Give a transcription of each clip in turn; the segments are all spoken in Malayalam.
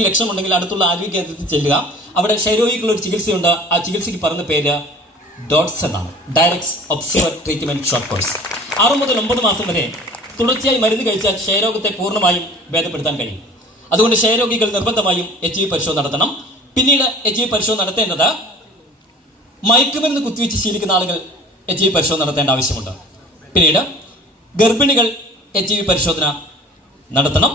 ലക്ഷ്യമുണ്ടെങ്കിൽ അടുത്തുള്ള ആരോഗ്യ കേന്ദ്രത്തിൽ ചെല്ലുക. അവിടെ ക്ഷയരോഗിക്കുള്ള ഒരു ചികിത്സയുണ്ട്. ആ ചികിത്സയ്ക്ക് പറയുന്ന പേര് ഡോട്ട്സ് എന്നാണ് direct observer treatment short course ആറ് മുതൽ ഒമ്പത് മാസം വരെ തുടർച്ചയായി മരുന്ന് കഴിച്ചാൽ ക്ഷയരോഗത്തെ പൂർണമായും ഭേദപ്പെടുത്താൻ കഴിയും. അതുകൊണ്ട് ക്ഷയരോഗികൾ നിർബന്ധമായും എച്ച് വി പരിശോധന നടത്തണം. പിന്നീട് എച്ച് വി പരിശോധന നടത്തേണ്ടത് മയക്കുമരുന്ന് കുത്തിവെച്ച് ശീലിക്കുന്ന ആളുകൾ എച്ച് വി പരിശോധന നടത്തേണ്ട ആവശ്യമുണ്ട്. പിന്നീട് ഗർഭിണികൾ എച്ച് വി പരിശോധന നടത്തണം.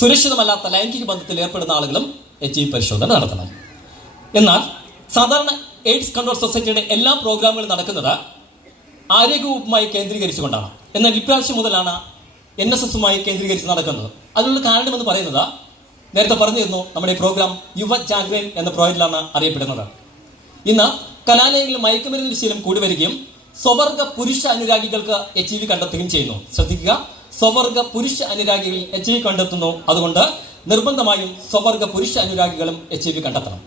സുരക്ഷിതമല്ലാത്ത ലൈംഗിക ബന്ധത്തിൽ ഏർപ്പെടുന്ന ആളുകളും എച്ച് ഐ പരിശോധന നടത്തണം. എന്നാൽ സാധാരണ എയ്ഡ്സ് കൺട്രോൾ സൊസൈറ്റിയുടെ എല്ലാ പ്രോഗ്രാമുകളും നടക്കുന്നത് ആരോഗ്യവകുപ്പുമായി കേന്ദ്രീകരിച്ചുകൊണ്ടാണ്. എന്നാൽ ഇപ്രാവശ്യം മുതലാണ് എൻ എസ് എസുമായി കേന്ദ്രീകരിച്ച് നടക്കുന്നത്. അതിനുള്ള കാരണമെന്ന് പറയുന്നത് നേരത്തെ പറഞ്ഞിരുന്നു നമ്മുടെ പ്രോഗ്രാം യുവ ജാഗ്രൻ എന്ന പ്രോജക്റ്റിലാണ് അറിയപ്പെടുന്നത്. ഇന്ന് കലാലയങ്ങളിൽ മയക്കുമരുന്ന് ശീലം കൂടി വരികയും സ്വവർഗ പുരുഷ അനുരാഗികൾക്ക് എച്ച് ഇ വി കണ്ടെത്തുകയും ചെയ്യുന്നു. ശ്രദ്ധിക്കുക സ്വവർഗ പുരുഷ അനുരാഗികൾ എച്ച് വി കണ്ടെത്തുന്നു. അതുകൊണ്ട് നിർബന്ധമായും സ്വവർഗ പുരുഷ അനുരാഗികളും എച്ച് വി കണ്ടെത്തണം.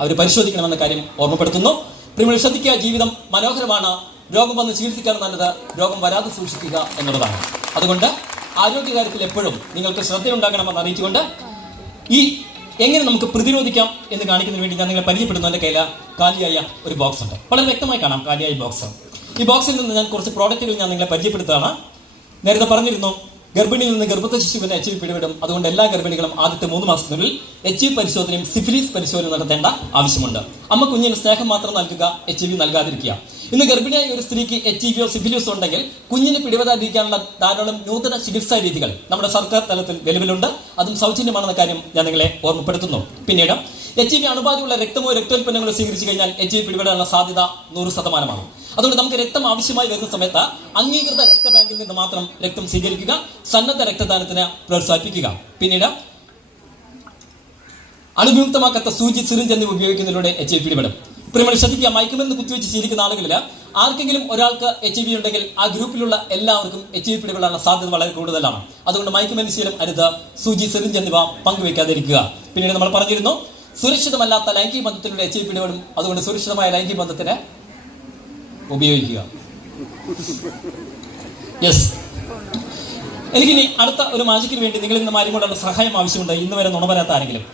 അവർ പരിശോധിക്കണമെന്ന കാര്യം ഓർമ്മപ്പെടുത്തുന്നു. പ്രിയമുള്ള ശ്രദ്ധിക്കുക ജീവിതം മനോഹരമാണ്. രോഗം വന്ന് ചികിത്സിക്കാൻ നല്ലത്. രോഗം വരാതെ സൂക്ഷിക്കുക എന്നുള്ളതാണ്. അതുകൊണ്ട് ആരോഗ്യകാര്യത്തിൽ എപ്പോഴും നിങ്ങൾക്ക് ശ്രദ്ധയുണ്ടാകണമെന്ന് അറിയിച്ചുകൊണ്ട് ഈ എങ്ങനെ നമുക്ക് പ്രതിരോധിക്കാം എന്ന് കാണിക്കുന്നതിന് വേണ്ടി ഞാൻ നിങ്ങളെ പരിചയപ്പെടുന്നു എന്റെ കയ്യിൽ കാലിയായ ഒരു ബോക്സ് ഉണ്ട്. വളരെ വ്യക്തമായി കാണാം കാലിയായ ബോക്സ്. ഈ ബോക്സിൽ നിന്ന് ഞാൻ കുറച്ച് പ്രോഡക്റ്റുകൾ ഞാൻ നിങ്ങളെ പരിചയപ്പെടുത്തുകയാണ്. നേരത്തെ പറഞ്ഞിരുന്നു ഗർഭിണിയിൽ നിന്ന് ഗർഭത്തെ ശിശുവിന്റെ എച്ച് ഐ പിടിപെടും. അതുകൊണ്ട് എല്ലാ ഗർഭിണികളും ആദ്യത്തെ മൂന്ന് മാസത്തിനുള്ളിൽ എച്ച് പരിശോധനയും സിഫിലിസ് പരിശോധനയും നടത്തേണ്ട ആവശ്യമുണ്ട്. അമ്മ കുഞ്ഞിന് സ്നേഹം മാത്രം നൽകുക എച്ച് വി നൽകാതിരിക്കുക. ഇന്ന് ഗർഭിണിയായ ഒരു സ്ത്രീക്ക് എച്ച് വിയോ സിഫിലിസോ ഉണ്ടെങ്കിൽ കുഞ്ഞിന് പിടിപെടാതിരിക്കാനുള്ള ധാരാളം നൂതന ചികിത്സാ രീതികൾ നമ്മുടെ സർക്കാർ തലത്തിൽ നിലവിലുണ്ട്. അതും സൗജന്യമാണെന്ന കാര്യം ഞാൻ നിങ്ങളെ ഓർമ്മപ്പെടുത്തുന്നു. പിന്നീട് എച്ച് ഐ വി അണുബാധയുള്ള രക്തമോ രക്തോൽപ്പന്നങ്ങളോ സ്വീകരിച്ചു കഴിഞ്ഞാൽ എച്ച് ഐ വി പിടിപെടാനുള്ള സാധ്യത നൂറ് ശതമാനമാണ്. അതുകൊണ്ട് നമുക്ക് രക്തം ആവശ്യമായി വരുന്ന സമയത്ത് അംഗീകൃത രക്തബാങ്കിൽ നിന്ന് മാത്രം രക്തം സ്വീകരിക്കുക സന്നദ്ധ രക്തദാനത്തിന് പ്രോത്സാഹിപ്പിക്കുക. പിന്നീട് അണുവിമുക്തമാക്കാത്ത സൂചി സിറിഞ്ച് എന്നിവ ഉപയോഗിക്കുന്നതിലൂടെ എച്ച് ഐ വി പിടിപെടും. പ്രിയമുള്ള ശ്രദ്ധിക്കുക മയക്കുമെന്ന് കുത്തിവെച്ച് ശീലിക്കുന്ന ആളുകളിൽ ആർക്കെങ്കിലും ഒരാൾക്ക് എച്ച് ഐ വി ഉണ്ടെങ്കിൽ ആ ഗ്രൂപ്പിലുള്ള എല്ലാവർക്കും എച്ച് ഐ വി പിടിപെടാനുള്ള സാധ്യത വളരെ കൂടുതലാണ്. അതുകൊണ്ട് മയക്കുമരുന്ന് ശീലം അരുത് സൂചി സിറിഞ്ച് എന്നിവ പങ്കുവെക്കാതിരിക്കുക. പിന്നീട് നമ്മൾ പറഞ്ഞിരുന്നു സുരക്ഷിതമല്ലാത്ത ലൈംഗിക ബന്ധത്തിലൂടെ പിടിപെടും അതുകൊണ്ട് സുരക്ഷിതമായ ലൈംഗിക ബന്ധത്തിന് ഉപയോഗിക്കുക. യെസ് എനിക്കിനി അടുത്ത ഒരു മാജിക്കിന് വേണ്ടി നിങ്ങൾ ഇന്ന് കൊണ്ടുള്ള സഹായം ആവശ്യമുണ്ട്. ഇന്ന് വരെ നുണ വരാത്ത ആരെങ്കിലും?